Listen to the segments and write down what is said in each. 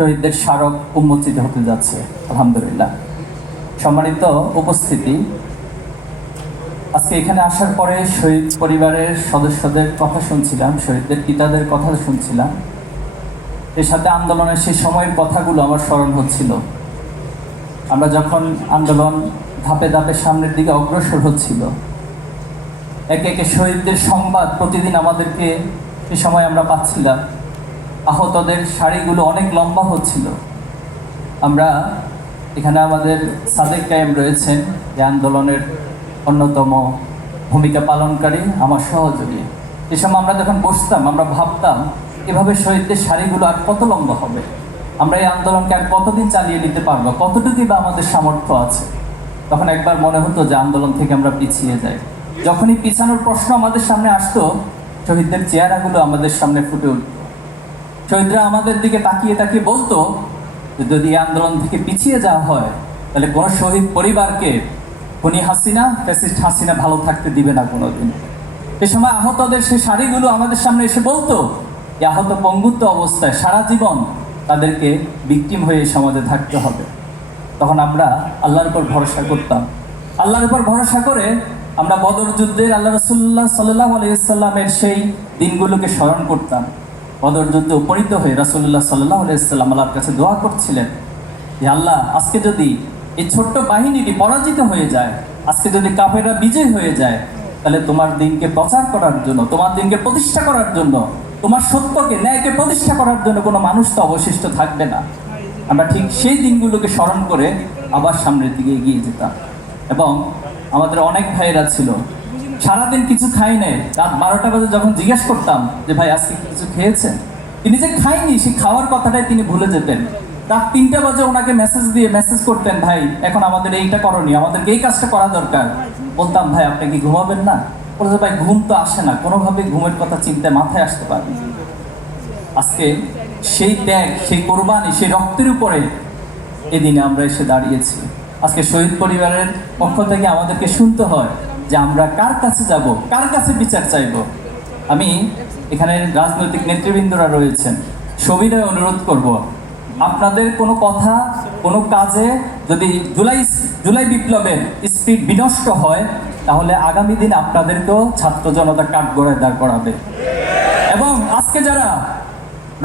শহীদদের স্মারক উন্মোচিত হতে যাচ্ছে, আলহামদুলিল্লাহ। সম্মানিত উপস্থিতি, আজকে এখানে আসার পরে শহীদ পরিবারের সদস্যদের কথা শুনছিলাম, শহীদদের পিতাদের কথা শুনছিলাম। এর সাথে আন্দোলনের সেই সময়ের কথাগুলো আমার স্মরণ হচ্ছিল। আমরা যখন আন্দোলন ধাপে ধাপে সামনের দিকে অগ্রসর হচ্ছিল, একে একে শহীদদের সংবাদ প্রতিদিন আমাদেরকে সে সময় আমরা পাচ্ছিলাম। আহতদের শাড়িগুলো অনেক লম্বা হচ্ছিল। আমরা এখানে আমাদের সাদেক কায়েম রয়েছেন। যে আন্দোলনের অন্যতম ভূমিকা পালনকারী আমার সহযোগী। এ সময় আমরা যখন বসতাম, আমরা ভাবতাম, এভাবে শহীদদের শাড়িগুলো আর কত লম্বা হবে? আমরা এই আন্দোলনকে আর কতদিন চালিয়ে নিতে পারব? কতটুকুই বা আমাদের সামর্থ্য আছে? তখন একবার মনে হতো যে আন্দোলন থেকে আমরা পিছিয়ে যাই। যখনই পিছানোর প্রশ্ন আমাদের সামনে আসতো, শহীদদের চেহারাগুলো আমাদের সামনে ফুটে উঠত। শহীদরা আমাদের দিকে তাকিয়ে তাকিয়ে বলতো যে যদি এই আন্দোলন থেকে পিছিয়ে যাওয়া হয়, তাহলে কোন শহীদ পরিবারকে খুনি হাসিনা, ফ্যাসিস্ট হাসিনা ভালো থাকতে দিবে না কোনোদিন। এ সময় আহতদের সেই শাড়িগুলো আমাদের সামনে এসে বলতো এই আহত পঙ্গুত্ব অবস্থায় সারা জীবন তাদেরকে বিক্টিম হয়ে সমাজে থাকতে হবে। তখন আমরা আল্লাহর উপর ভরসা করতাম। আল্লাহর উপর ভরসা করে আমরা বদর যুদ্ধের আল্লাহ রসুল্লাহ সাল্লাহ আলাইসাল্লামের সেই দিনগুলোকে স্মরণ করতাম। বদর যুদ্ধে উপনীত হয়ে রাসুল্লাহ সাল্লাহ আলাইসাল্লাম আল্লাহর কাছে দোয়া করছিলেন যে আল্লাহ, আজকে যদি এই ছোট্ট বাহিনীটি পরাজিত হয়ে যায়, আজকে যদি কাফেররা বিজয় হয়ে যায়, তাহলে তোমার দিনকে প্রচার করার জন্য, তোমার দিনকে প্রতিষ্ঠা করার জন্য, তোমার সত্যকে, ন্যায়কে প্রতিষ্ঠা করার জন্য কোনো মানুষ তো অবশিষ্ট থাকবে না। আমরা ঠিক সেই দিনগুলোকে স্মরণ করে আবার সামনের দিকে এগিয়ে যেতাম। এবং আমাদের অনেক ভাইয়েরা ছিল সারাদিন কিছু খাই নাই। রাত বারোটা বাজে যখন জিজ্ঞেস করতাম যে, ভাই, আজকে কিছু খেয়েছেন? তিনি যে খাইনি, সেই খাওয়ার কথাটাই তিনি ভুলে যেতেন। রাত তিনটা বাজে ওনাকে মেসেজ দিয়ে মেসেজ করতেন, ভাই, এখন আমাদের এইটা করণীয়, আমাদেরকে এই কাজটা করা দরকার। বলতাম, ভাই, আপনি কি ঘুমাবেন না? বলতে ভাই, ঘুম তো আসে না কোনোভাবে ঘুমের কথা চিন্তায় মাথায় আসতে পারে আজকে সেই ত্যাগ, সেই কোরবানি, সেই রক্তের উপরে এদিনে আমরা এসে দাঁড়িয়েছি। আজকে শহীদ পরিবারের পক্ষ থেকে আমাদেরকে শুনতে হয় যে আমরা কার কাছে যাব, কার কাছে বিচার চাইব? আমি এখানে রাজনৈতিক নেতৃবৃন্দরা রয়েছেন। সবিনয় অনুরোধ করব, আপনাদের কোনো কথা, কোনো কাজে যদি জুলাই জুলাই বিপ্লবের স্পিড বিনষ্ট হয়, তাহলে আগামী দিন আপনাদেরকেও ছাত্র জনতা কাঠগড়ায় দাঁড় করাবে। এবং আজকে যারা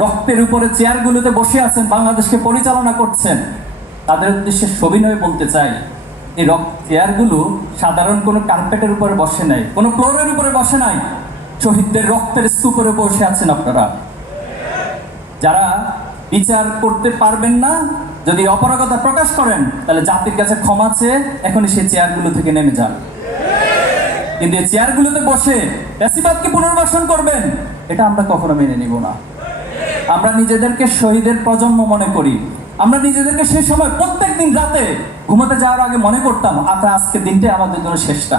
রক্তের উপরে চেয়ারগুলোতে বসে আছেন, বাংলাদেশকে পরিচালনা করছেন, তাদের উদ্দেশ্যে সবিনয় বলতে চাই। এই রক্ত চেয়ারগুলো সাধারণ কোনো কার্পেটের উপরে বসে নাই, কোনো ফ্লোরের উপরে বসে নাই, শহীদদের রক্তের স্তূপরে বসে আছেন আপনারা। যারা বিচার করতে পারবেন না, যদি অপারগতা প্রকাশ করেন, তাহলে জাতির কাছে ক্ষমা চেয়ে এখনই সেই চেয়ারগুলো থেকে নেমে যান। কিন্তু এই চেয়ারগুলোতে বসে ফ্যাসিবাদকে পুনর্বাসন করবেন, এটা আমরা কখনো মেনে নিব না। আমরা নিজেদেরকে শহীদের প্রজন্ম মনে করি। আমরা নিজেদেরকে সেই সময় প্রত্যেক দিন রাতে ঘুমাতে যাওয়ার আগে মনে করতাম আচ্ছা আজকে দিনটাই আমাদের জন্য শেষটা।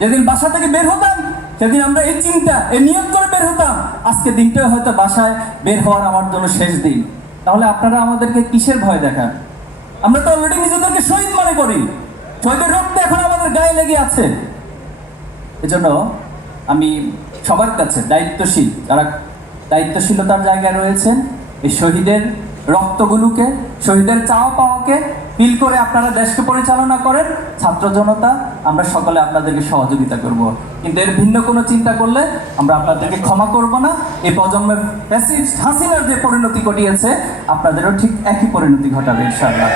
যেদিন বাসা থেকে বের হতাম, সেদিন আমরা এই চিন্তা, এই নিয়ম করে বের হতাম আজকে দিনটাই হয়তো বাসায় বের হওয়ার আমার জন্য শেষ দিন। তাহলে আপনারা আমাদেরকে কিসের ভয় দেখান? আমরা তো অলরেডি নিজেদেরকে শহীদ মনে করি। শহীদের রক্ত এখন আমাদের গায়ে লেগে আছে। এজন্য আমি সবার কাছে দায়িত্বশীল, যারা দায়িত্বশীলতার জায়গায় রয়েছেন, এই শহীদের রক্তগুলোকে, শহীদের চাওয়া পাওয়াকে ফিল করে আপনারা দেশকে পরিচালনা করেন। ছাত্র জনতা, আমরা সকলে আপনাদেরকে সহযোগিতা করব। কিন্তু এর ভিন্ন কোনো চিন্তা করলে আমরা আপনাদেরকে ক্ষমা করব না। এই প্রজন্মের হাসিনার যে পরিণতি ঘটিয়েছে, আপনাদেরও ঠিক একই পরিণতি ঘটাবে, ইনশাআল্লাহ।